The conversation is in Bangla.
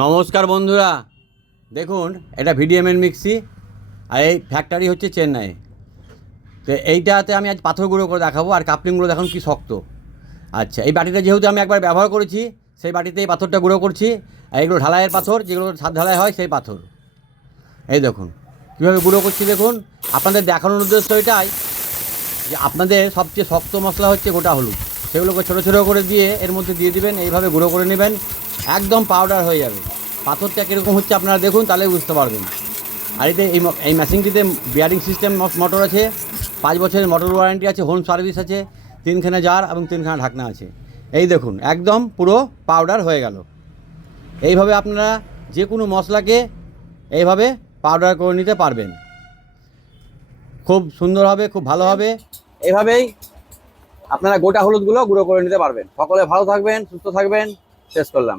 নমস্কার বন্ধুরা, দেখুন এটা ভিডিএমএন মিক্সি আর এই ফ্যাক্টরি হচ্ছে চেন্নাই। তো এইটাতে আমি আজ পাথর গুঁড়ো করে দেখাবো আর কাপলিংগুলো দেখুন কি শক্ত। আচ্ছা, এই বাটিটা যেহেতু আমি একবার ব্যবহার করেছি সেই বাটিতে এই পাথরটা গুঁড়ো করছি। আর এগুলো ঢালাইয়ের পাথর, যেগুলো ছাদ ঢালাই হয় সেই পাথর। এই দেখুন কীভাবে গুঁড়ো করছি। দেখুন, আপনাদের দেখানোর উদ্দেশ্য এটাই যে আপনাদের সবচেয়ে শক্ত মশলা হচ্ছে গোটা হলুদ, সেগুলোকে ছোটো ছোটো করে দিয়ে এর মধ্যে দিয়ে দিবেন, এইভাবে গুঁড়ো করে নেবেন, একদম পাউডার হয়ে যাবে। পাথরটা কীরকম হচ্ছে আপনারা দেখুন, তাহলে বুঝতে পারবেন। আর এতে এই মেশিনটিতে বিয়ারিং সিস্টেম মোটর আছে, 5 বছরের মোটর ওয়ারেন্টি আছে, হোম সার্ভিস আছে, 3খানা জার এবং 3খানা ঢাকনা আছে। এই দেখুন একদম পুরো পাউডার হয়ে গেল। এইভাবে আপনারা যে কোনো মশলাকে এইভাবে পাউডার করে নিতে পারবেন, খুব সুন্দর হবে, খুব ভালো হবে। এইভাবেই আপনারা গোটা হলুদগুলো গুঁড়ো করে নিতে পারবেন। সকলে ভালো থাকবেন, সুস্থ থাকবেন। শেষ করলাম।